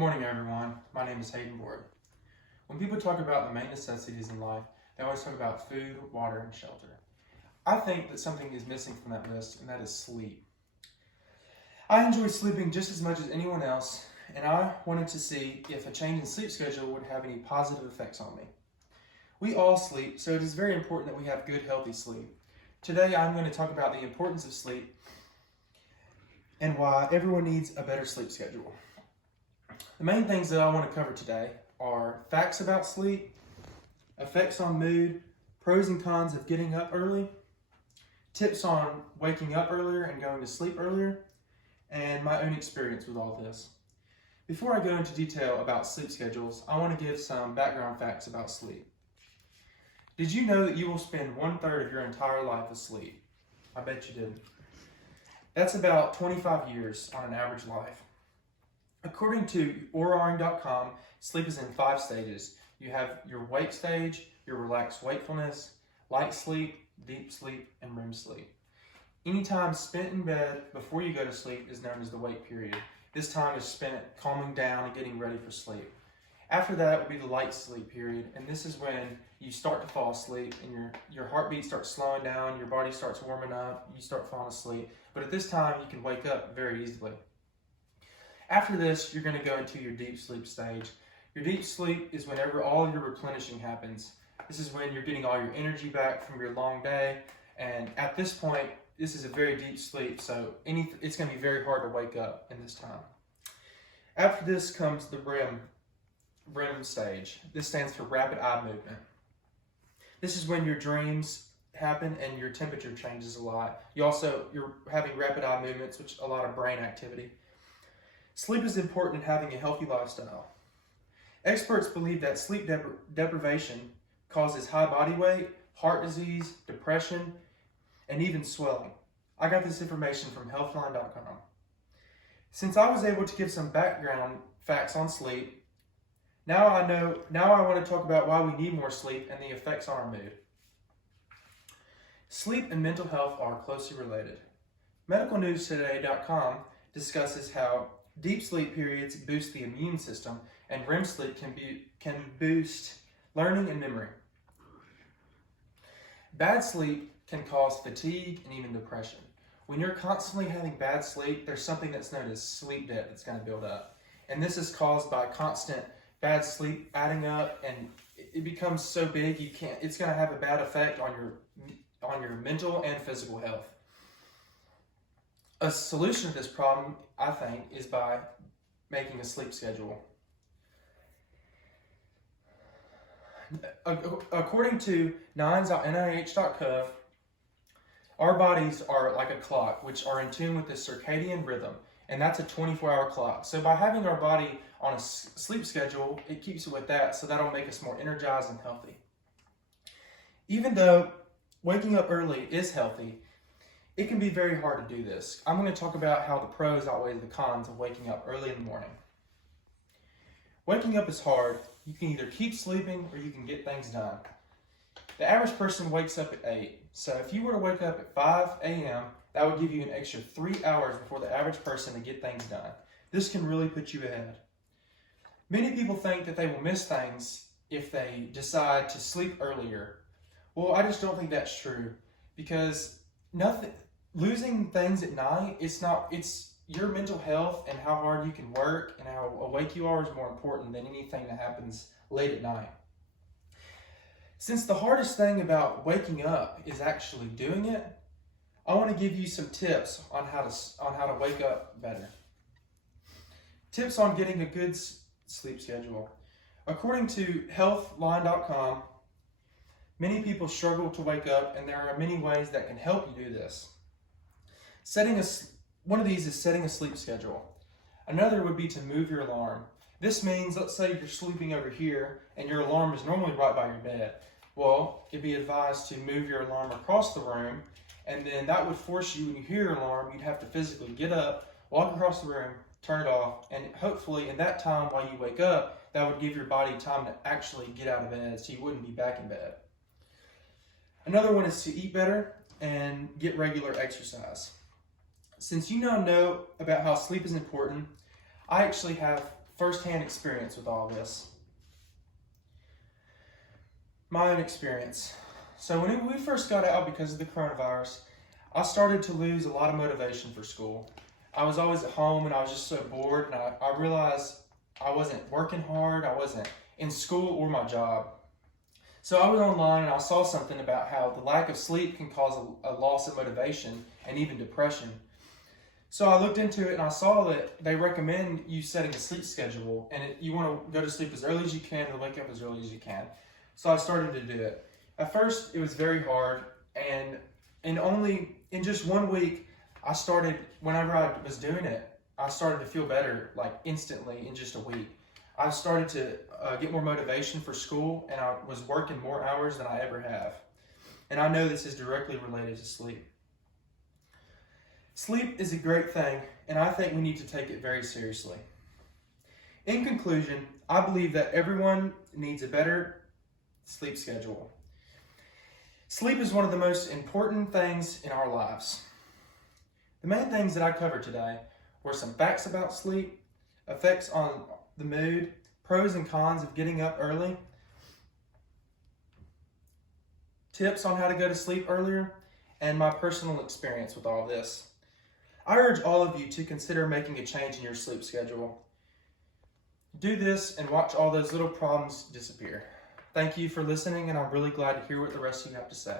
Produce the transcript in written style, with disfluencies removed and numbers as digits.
morning, everyone. My name is Hayden Ward. When people talk about the main necessities in life, they always talk about food, water, and shelter. I think that something is missing from that list, and that is sleep. I enjoy sleeping just as much as anyone else, and I wanted to see if a change in sleep schedule would have any positive effects on me. We all sleep, so it is very important that we have good, healthy sleep. Today, I'm going to talk about the importance of sleep and why everyone needs a better sleep schedule. The main things that I want to cover today are facts about sleep, effects on mood, pros and cons of getting up early, tips on waking up earlier and going to sleep earlier, and my own experience with all this. Before I go into detail about sleep schedules, I want to give some background facts about sleep. Did you know that you will spend 1/3 of your entire life asleep? I bet you didn't. That's about 25 years on an average life. According to Oraring.com, sleep is in 5 stages. You have your wake stage, your relaxed wakefulness, light sleep, deep sleep, and REM sleep. Any time spent in bed before you go to sleep is known as the wake period. This time is spent calming down and getting ready for sleep. After that would be the light sleep period, and this is when you start to fall asleep and your heartbeat starts slowing down, your body starts warming up, you start falling asleep. But at this time, you can wake up very easily. After this, you're going to go into your deep sleep stage. Your deep sleep is whenever all your replenishing happens. This is when you're getting all your energy back from your long day, and at this point, this is a very deep sleep, so it's going to be very hard to wake up in this time. After this comes the REM stage. This stands for rapid eye movement. This is when your dreams happen and your temperature changes a lot. You're having rapid eye movements, which is a lot of brain activity. Sleep is important in having a healthy lifestyle. Experts believe that sleep deprivation causes high body weight, heart disease, depression, and even swelling. I got this information from healthline.com. Since I was able to give some background facts on sleep, now I want to talk about why we need more sleep and the effects on our mood. Sleep and mental health are closely related. MedicalNewsToday.com discusses how deep sleep periods boost the immune system, and REM sleep can boost learning and memory. Bad sleep can cause fatigue and even depression. When you're constantly having bad sleep, there's something that's known as sleep debt that's going to build up. And this is caused by constant bad sleep adding up, and it becomes so big it's going to have a bad effect on your mental and physical health. A solution to this problem, I think, is by making a sleep schedule. According to NIH.gov, our bodies are like a clock, which are in tune with the circadian rhythm, and that's a 24-hour clock. So by having our body on a sleep schedule, it keeps it with that, so that'll make us more energized and healthy. Even though waking up early is healthy, it can be very hard to do this. I'm going to talk about how the pros outweigh the cons of waking up early in the morning. Waking up is hard. You can either keep sleeping or you can get things done. The average person wakes up at 8. So if you were to wake up at 5 a.m., that would give you an extra 3 hours before the average person to get things done. This can really put you ahead. Many people think that they will miss things if they decide to sleep earlier. Well, I just don't think that's true, because losing things at night, it's your mental health and how hard you can work and how awake you are is more important than anything that happens late at night. Since the hardest thing about waking up is actually doing it, I want to give you some tips on how to wake up better. Tips on getting a good sleep schedule. According to healthline.com, many people struggle to wake up, and there are many ways that can help you do this. One of these is setting a sleep schedule. Another would be to move your alarm. This means, let's say you're sleeping over here and your alarm is normally right by your bed. Well, it'd be advised to move your alarm across the room, and then that would force you, when you hear your alarm, you'd have to physically get up, walk across the room, turn it off, and hopefully in that time while you wake up, that would give your body time to actually get out of bed so you wouldn't be back in bed. Another one is to eat better and get regular exercise. Since you now know about how sleep is important, I actually have firsthand experience with all this. My own experience. So when we first got out because of the coronavirus, I started to lose a lot of motivation for school. I was always at home and I was just so bored, and I realized I wasn't working hard, I wasn't in school or my job. So I was online and I saw something about how the lack of sleep can cause a loss of motivation and even depression. So I looked into it and I saw that they recommend you setting a sleep schedule, and you want to go to sleep as early as you can and wake up as early as you can. So I started to do it. At first, it was very hard, and in just 1 week, whenever I was doing it, I started to feel better, like instantly in just a week. I started to get more motivation for school, and I was working more hours than I ever have. And I know this is directly related to sleep. Sleep is a great thing, and I think we need to take it very seriously. In conclusion, I believe that everyone needs a better sleep schedule. Sleep is one of the most important things in our lives. The main things that I covered today were some facts about sleep, effects on the mood, pros and cons of getting up early, tips on how to go to sleep earlier, and my personal experience with all this. I urge all of you to consider making a change in your sleep schedule. Do this and watch all those little problems disappear. Thank you for listening, and I'm really glad to hear what the rest of you have to say.